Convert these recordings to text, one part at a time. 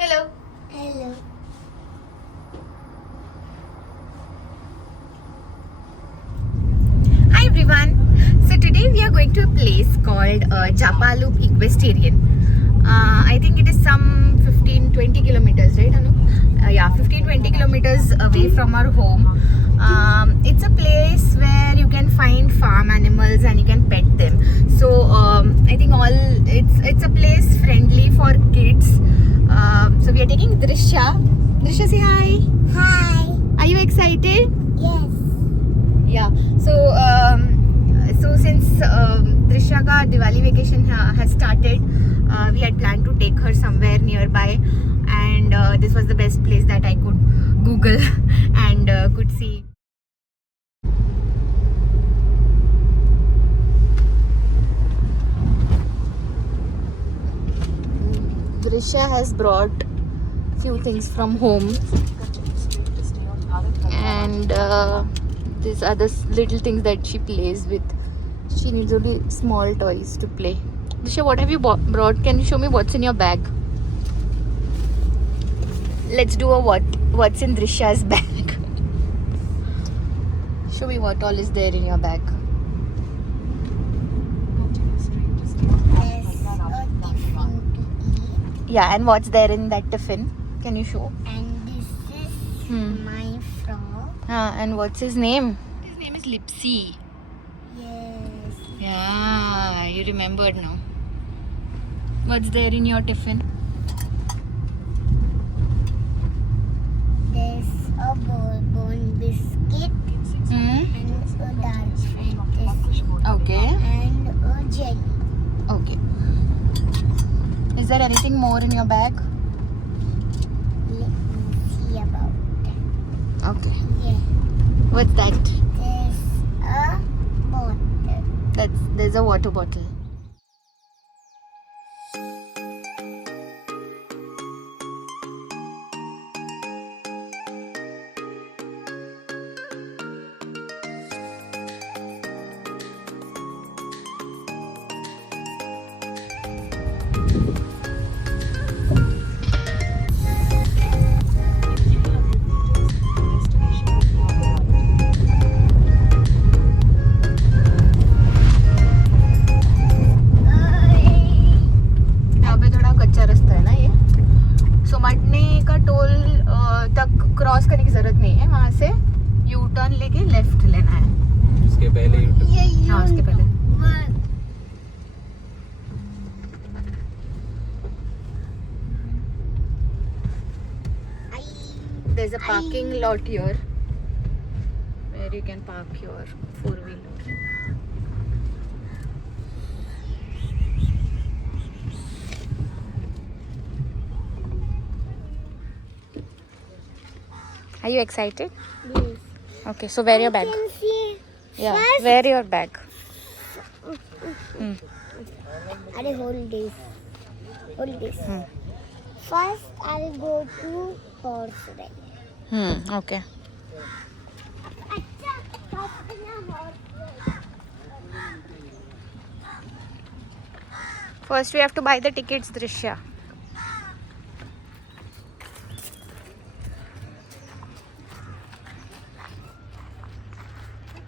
Hello. Hello. Hi everyone. So today we are going to a place called Japaloop Equestrian. I think it is some 15-20 kilometers, right Anu? Yeah, 15-20 kilometers away from our home. It's a place where you can find farm animals and you can pet them. So I think it's a place friendly for kids. So we are taking Drishya. Drishya, say hi. Hi. Are you excited? Yes. Yeah. So since Drishya ka Diwali vacation has started, we had planned to take her somewhere nearby, and this was the best place that I could Google and could see. Drishya has brought few things from home, and these are the little things that she plays with. She needs only small toys to play. Disha, what have you brought? Can you show me what's in your bag? Let's do a what's in Drishya's bag. Show me what all is there in your bag. There's a tiffin to eat. Yeah, and what's there in that tiffin? Can you show? And this is my frog. And what's his name? His name is Lipsy. Yes. Yeah, you remembered now. What's there in your tiffin? There's a bourbon biscuit and a dark fantasy Okay. and a jelly. Okay. Is there anything more in your bag? Let me see about that. Okay. Yeah. What's that? There's a bottle. There's a water bottle. यहाँ पे थोड़ा कच्चा रास्ता है ना ये, सो मटने का toll तक क्रॉस करने की जरूरत नहीं है. वहाँ से यू टर्न लेके लेफ्ट लेना है. उसके पहले हाँ, उसके पहले. There's a parking lot here where you can park your four-wheeler. Are you excited? Yes. Okay, so wear your bag. I can see. Yeah, First- wear your bag. I'll hold this. Hold this. Hmm. First, I'll go to horse ride. Okay. First, we have to buy the tickets, Drishya.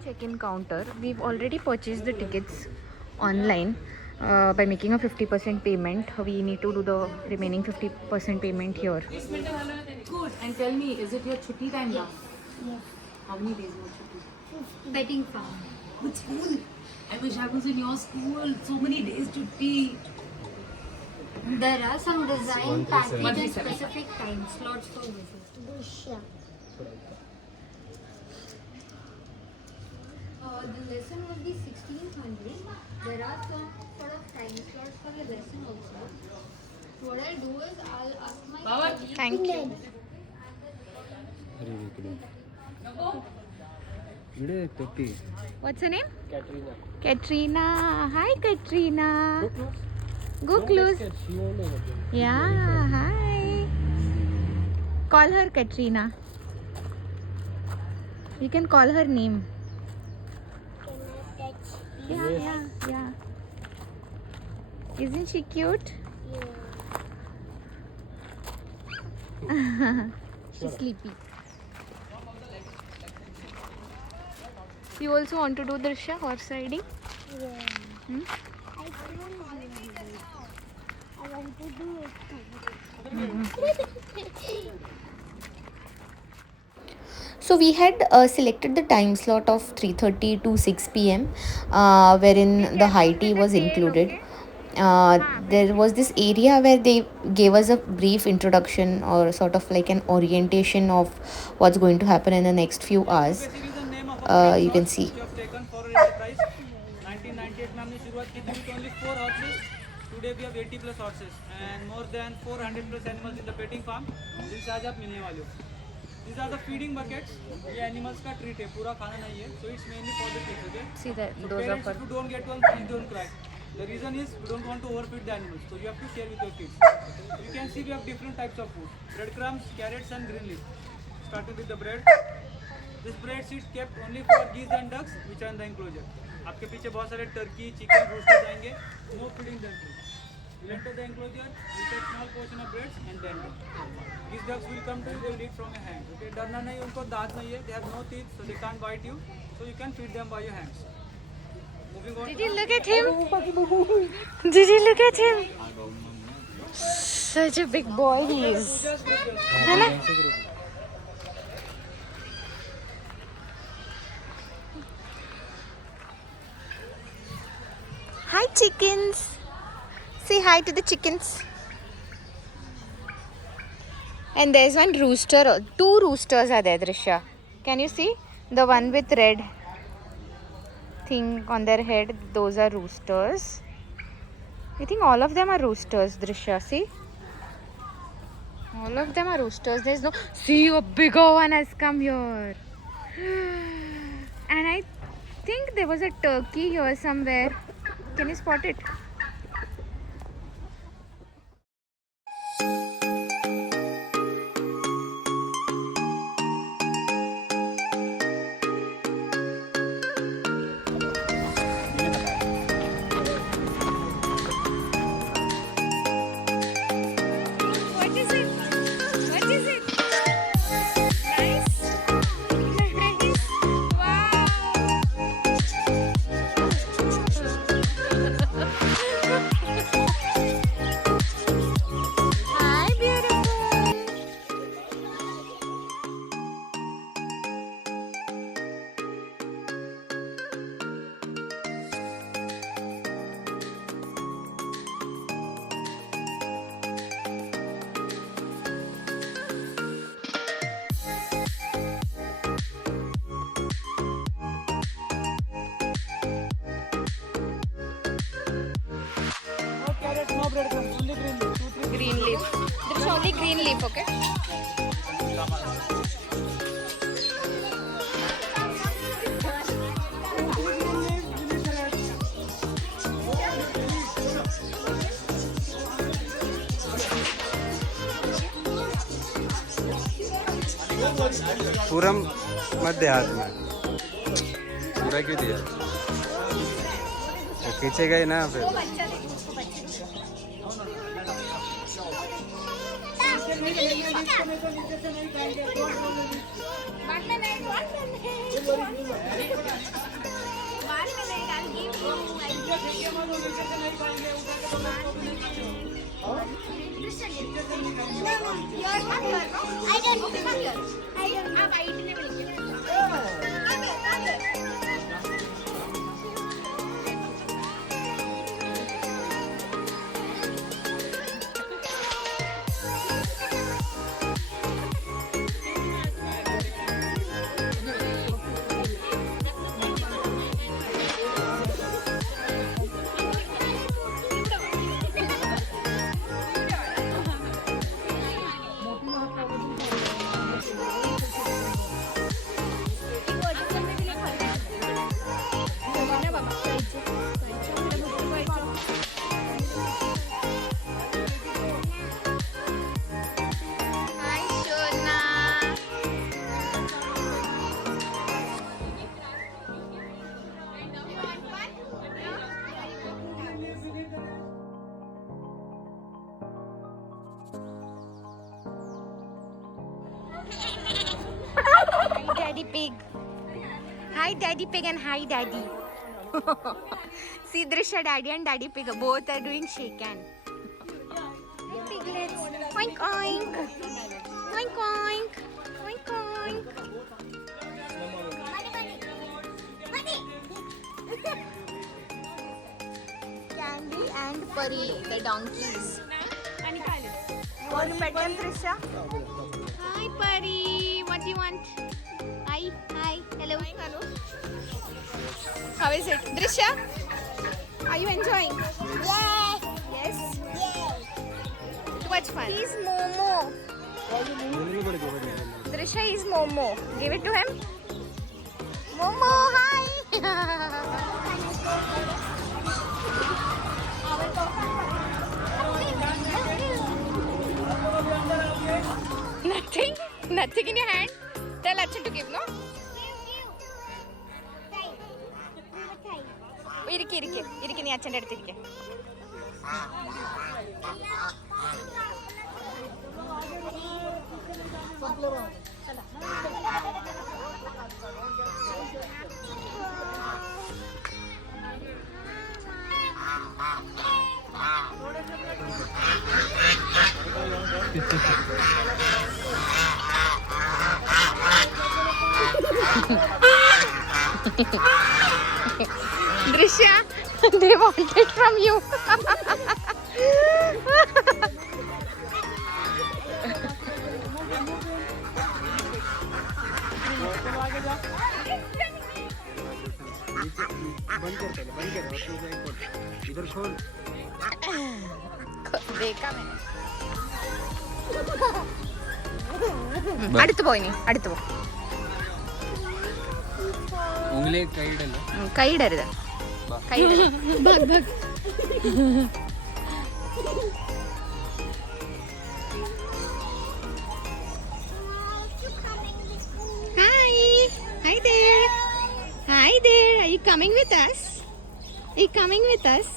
Check-in counter. We've already purchased the tickets online by making a 50% payment. We need to do the remaining 50% payment here. Good. And tell me, is it your chutti time now? Yes. How many days more chutti? Betting farm. Which school? I wish I was in your school. So many days chutti. There are some design packages and 137. specific time slots for visits. Dusha. The lesson will be 1600. There are some sort of time slots for the lesson also. So what I'll do is I'll ask my colleague. Thank you. What's her name? Katrina. Hi, Katrina. Go close. Yeah, hi. Call her Katrina. You can call her name. Can I touch? Yeah. Isn't she cute? Yeah. She's sleepy. You also want to do Drisha horse riding? Yeah. Hmm? I want to do it too. So we had selected the time slot of 3:30 to 6 p.m. Wherein the high tea was included. There was this area where they gave us a brief introduction or sort of like an orientation of what's going to happen in the next few hours. You can see. You have taken for enterprise. 1998 में हमने शुरुआत की थी with only 4 horses. Today we have 80 plus horses and more than 400 plus animals in the petting farm. जिनसे आज आप मिलने वाले हो. These are the feeding buckets. ये animals का treat है, पूरा खाना नहीं है. So it's mainly for the kids, okay? See that So those are parents, for. if you don't get one, please don't cry. The reason is we don't want to overfeed the animals, so you have to share with your kids. You can see we have different types of food: breadcrumbs, carrots, and green leaf. Starting with the bread. This bread is kept only for geese and ducks, which are in the enclosure. आपके पीछे बहुत सारे turkey, chicken, roosters आएंगे. No feeding them. You enter the enclosure, you take small portion of bread and then these ducks will come to you. They will eat from your hand. Okay, डरना नहीं, उनको दांत नहीं है. They have no teeth, so they can't bite you. So you can feed them by your hands. Moving on. Did you look at him? Did you look at him? Such a big boy he is. है ना? Hi chickens. Say hi to the chickens. And there's one rooster. Two roosters are there, Drisha. Can you see? The one with red thing on their head, those are roosters. I think all of them are roosters, Drisha. See? All of them are roosters. There's no. See, a bigger one has come here. And I think there was a turkey here somewhere. Can you spot it? What is it? What is it? Nice. Hi, beautiful. No carrots, no breadcrumbs, only green leaf. 2, 3. Green leaf. There's only green leaf, okay? पूरा मध्य हाथ में पूरा क्यों दिया वो खींचेगा ही ना फिर Daddy pig. Hi, Daddy pig, and hi, Daddy. See, Drisha, Daddy and Daddy pig both are doing shake hand. Hi, piglets. Oink, oink. Oink, oink. Oink, oink. Candy and Pari, the donkeys. Want to pet them, Trisha? Hi, Pari. What do you want? Hi, hi. Hello. Hello. How is it? Drisha? Are you enjoying? Yes. Yes. Yes. Too much fun. He's Momo. Drisha is Momo. Give it to him. Momo, hi. Nothing? Nothing in your hand? Tell Achan to give, no? ഇരിക്കെ നീ അച്ഛൻ്റെ അടുത്തിരിക്കെ. Drisha, they want it from you. इधर खोल. देखा मैंने. അടുത്ത് പോയി നീ അടുത്ത് പോ. उंगली കൈയിടല്ല. കൈയിടരുത്. Hi there. Hi there. Are you coming with us? Are you coming with us?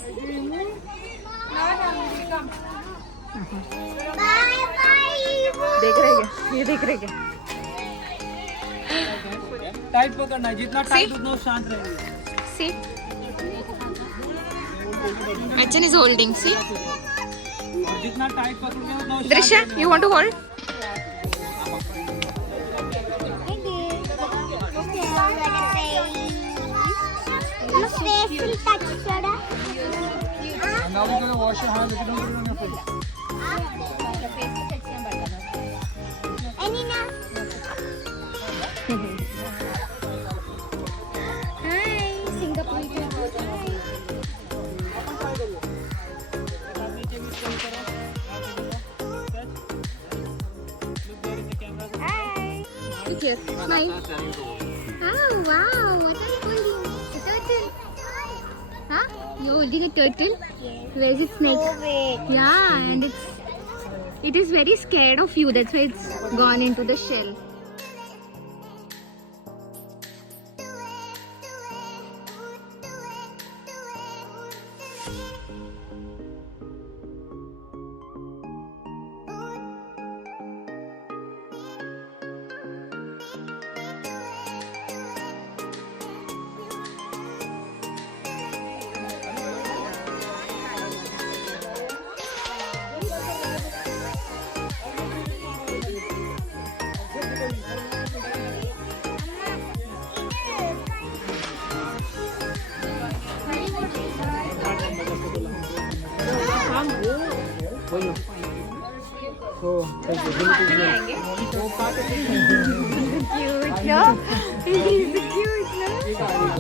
Bye bye. देख रहे क्या? ये देख रहे क्या? टाइट पकड़ना है, जितना टाइट उतना शांत रहेंगे. See. Achan is holding. See. और जितना टाइट पकड़ोगे उतना शांत Drisha, रहेंगे. you want to hold? My face will touch soda. Now we're gonna wash your hands. Don't put it on your face. Anina. Hi, Singapore. Look here. Smile. Oh wow, what are you holding? A turtle. Huh? You're holding a turtle? Where's its snake? Yeah, and it is very scared of you. That's why it's gone into the shell. Cute, no? He's cute, no?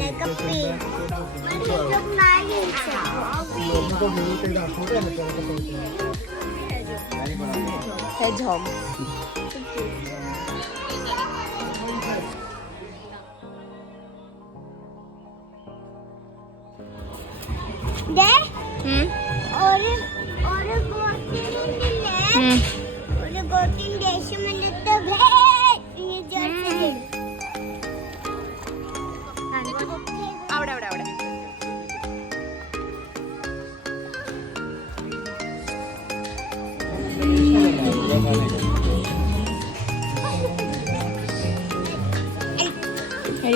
Like a pig. Look nice. Hedgehog. There, Hmm? or gotin ദേശമെടുത്ത് അവിടെ അവിടെ അവിടെ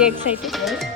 you excited?